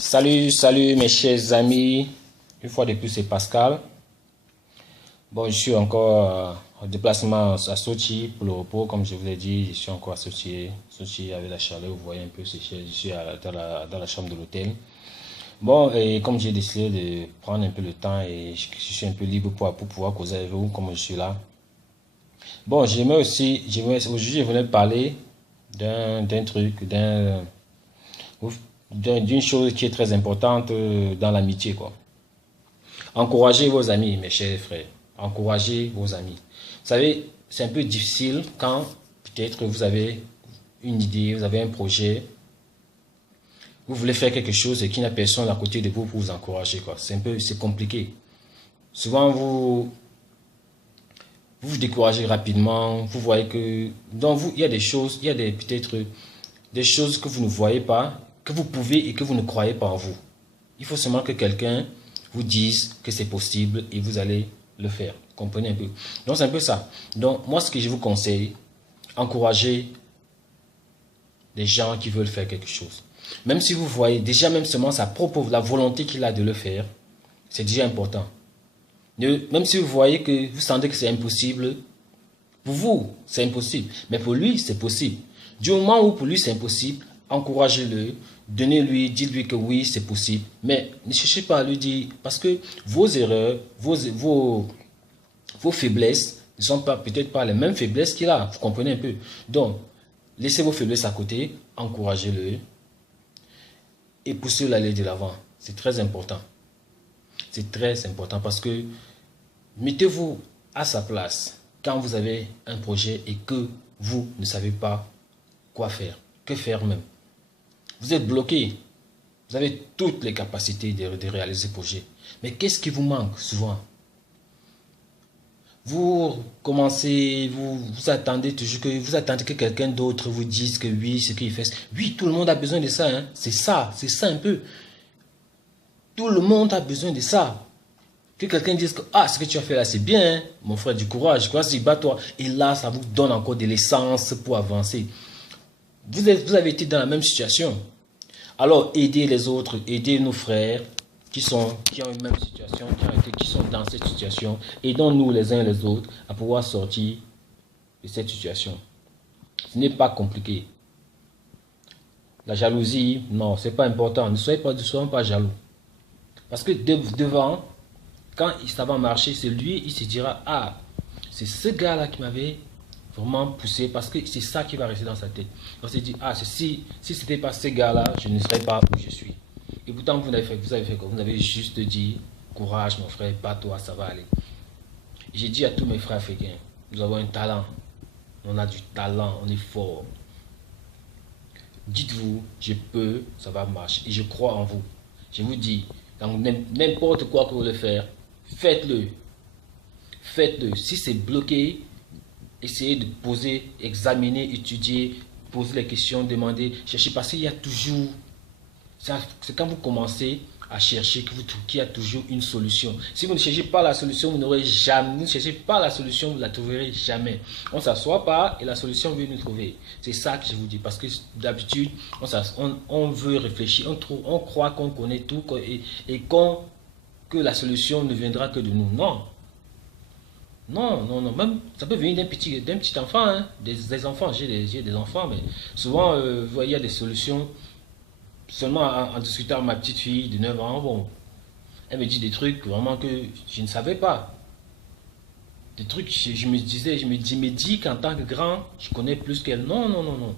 Salut mes chers amis. Une fois de plus, c'est Pascal. Bon, je suis encore en déplacement à Sochi pour le repos. Comme je vous l'ai dit, je suis encore à Sochi. Sochi avec la chaleur, vous voyez un peu, je suis dans la chambre de l'hôtel. Bon, et comme j'ai décidé de prendre un peu le temps et je suis un peu libre pour pouvoir causer avec vous, comme je suis là. Bon, aujourd'hui, je voulais parler d'un truc, d'une chose qui est très importante dans l'amitié, quoi. Encouragez vos amis, mes chers frères. Encouragez vos amis. Vous savez, c'est un peu difficile quand peut-être vous avez une idée, vous avez un projet, vous voulez faire quelque chose et qu'il n'y a personne à côté de vous pour vous encourager, quoi. C'est compliqué. Souvent, vous découragez rapidement. Vous voyez que dans vous, il y a des choses, il y a peut-être des choses que vous ne voyez pas, que vous pouvez et que vous ne croyez pas en vous. Il faut seulement que quelqu'un vous dise que c'est possible et vous allez le faire. Comprenez un peu. Donc c'est un peu ça. Donc moi ce que je vous conseille, encouragez les gens qui veulent faire quelque chose. Même si vous voyez déjà même seulement sa propre la volonté qu'il a de le faire, c'est déjà important. Même si vous voyez que vous sentez que c'est impossible, pour vous c'est impossible, mais pour lui c'est possible. Du moment où pour lui c'est impossible, encouragez-le, donnez-lui, dites-lui que oui, c'est possible. Mais ne cherchez pas à lui dire, parce que vos erreurs, vos faiblesses ne sont peut-être pas les mêmes faiblesses qu'il a. Vous comprenez un peu. Donc, laissez vos faiblesses à côté, encouragez-le et poussez-le à aller de l'avant. C'est très important. C'est très important parce que mettez-vous à sa place quand vous avez un projet et que vous ne savez pas quoi faire, que faire même. Vous êtes bloqué. Vous avez toutes les capacités de réaliser ce projet. Mais qu'est-ce qui vous manque souvent? Vous commencez, vous attendez toujours que quelqu'un d'autre vous dise que oui, ce qu'il fait. Oui, tout le monde a besoin de ça. Hein. C'est ça un peu. Tout le monde a besoin de ça. Que quelqu'un dise que ah, ce que tu as fait là, c'est bien, hein. Mon frère, du courage, vas-y, bats-toi. Et là, ça vous donne encore de l'essence pour avancer. Vous avez été dans la même situation. Alors, aidez les autres, aidez nos frères qui ont une même situation, qui sont dans cette situation. Aidons-nous les uns les autres à pouvoir sortir de cette situation. Ce n'est pas compliqué. La jalousie, non, c'est pas important. Ne soyons pas jaloux. Parce que devant, quand ça va marcher, c'est lui, il se dira, ah, c'est ce gars-là qui m'avait vraiment poussé parce que c'est ça qui va rester dans sa tête. On s'est dit, ah, si ce n'était pas ce gars-là, je ne serais pas où je suis. Et pourtant, vous avez fait quoi? Vous avez juste dit, courage mon frère, bats-toi, ça va aller. J'ai dit à tous mes frères africains, nous avons un talent. On a du talent, on est fort. Dites-vous, je peux, ça va marcher. Et je crois en vous. Je vous dis, quand n'importe quoi que vous voulez faire, faites-le. Faites-le. Si c'est bloqué, essayez de poser, examiner, étudier, poser les questions, demander, chercher. Parce qu'il y a toujours, c'est quand vous commencez à chercher qu'il y a toujours une solution. Si vous ne cherchez pas la solution, vous n'aurez jamais, vous ne cherchez pas la solution, vous ne la trouverez jamais. On ne s'assoit pas et la solution vient nous trouver. C'est ça que je vous dis. Parce que d'habitude, on veut réfléchir, on croit qu'on connaît tout et que la solution ne viendra que de nous. Non. Non. Même, ça peut venir d'un petit enfant, hein, des enfants. J'ai des enfants, mais souvent, vous voyez, il y a des solutions. Seulement en discutant avec ma petite fille de 9 ans, bon, elle me dit des trucs vraiment que je ne savais pas. Des trucs, je me dis qu'en tant que grand, je connais plus qu'elle. Non.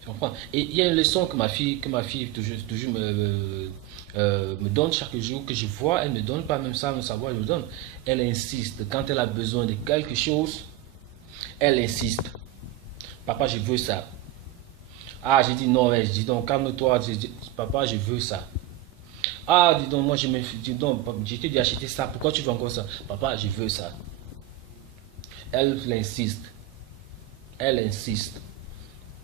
Tu comprends? Et il y a une leçon que ma fille toujours me donne chaque jour, que je vois, elle ne me donne pas même ça, mon savoir, elle me donne. Elle insiste, quand elle a besoin de quelque chose, elle insiste. Papa, je veux ça. Ah, j'ai dit non, je dis donc, calme-toi, papa, je veux ça. Ah, dis donc, moi, dis donc, je t'ai dit acheter ça, pourquoi tu veux encore ça? Papa, je veux ça. Elle insiste. Elle insiste.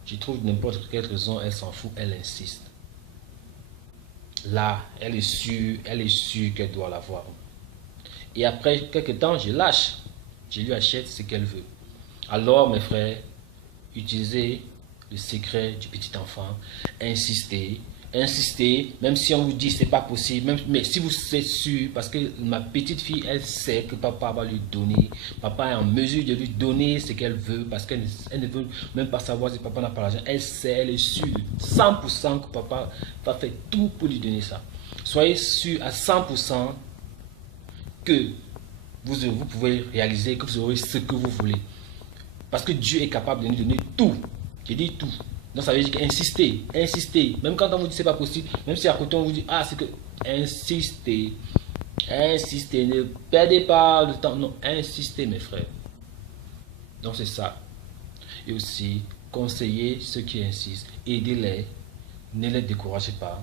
Je trouve n'importe quelle raison, elle s'en fout, elle insiste. Là, elle est sûre qu'elle doit l'avoir. Et après quelques temps, je lâche. Je lui achète ce qu'elle veut. Alors, mes frères, utilisez le secret du petit enfant. Insistez. insistez, même si on vous dit c'est pas possible, même, mais si vous êtes sûr, parce que ma petite fille, elle sait que papa va lui donner, papa est en mesure de lui donner ce qu'elle veut, parce qu'elle ne veut même pas savoir si papa n'a pas l'argent, elle sait, elle est sûre de 100% que papa va faire tout pour lui donner ça. Soyez sûr à 100% que vous pouvez réaliser, que vous aurez ce que vous voulez. Parce que Dieu est capable de nous donner tout. Je dis tout. Donc ça veut dire insister, insister. Même quand on vous dit c'est pas possible, même si à côté on vous dit ah c'est que insistez, insistez, ne perdez pas le temps. Non, insistez mes frères. Donc c'est ça. Et aussi conseillez ceux qui insistent, aidez-les, ne les découragez pas.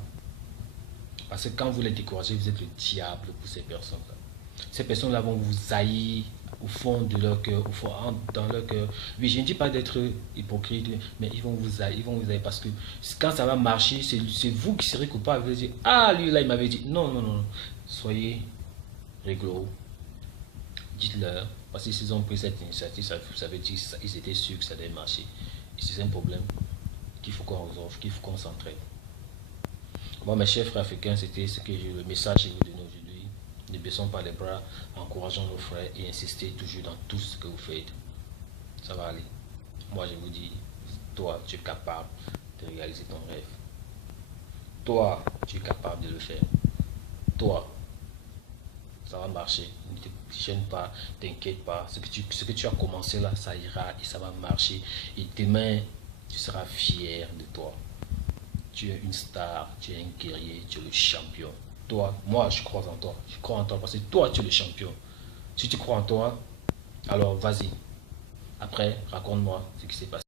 Parce que quand vous les découragez, vous êtes le diable pour ces personnes-là. Ces personnes-là vont vous haïr au fond de leur cœur, au fond, dans leur cœur. Oui, je ne dis pas d'être hypocrite, mais ils vont vous haïr parce que quand ça va marcher, c'est vous qui serez coupable. Vous allez dire, ah, lui là, il m'avait dit, non, non, non, soyez réglo, dites-leur, parce qu'ils ont pris cette initiative, ça veut dire qu'ils étaient sûrs que ça allait marcher. Et c'est un problème qu'il faut qu'on résolve, qu'il faut qu'on s'entraide. Moi, mes chers frères africains, c'était le message que je vous donne aujourd'hui. Ne baissons pas les bras, encourageons nos frères et insistez toujours dans tout ce que vous faites. Ça va aller. Moi, je vous dis, toi, tu es capable de réaliser ton rêve. Toi, tu es capable de le faire. Toi, ça va marcher. Ne te gêne pas, t'inquiète pas. Ce que tu as commencé là, ça ira et ça va marcher. Et demain, tu seras fier de toi. Tu es une star, tu es un guerrier, tu es le champion. Toi, moi je crois en toi. Je crois en toi parce que toi tu es le champion. Si tu crois en toi, alors vas-y. Après, raconte-moi ce qui s'est passé.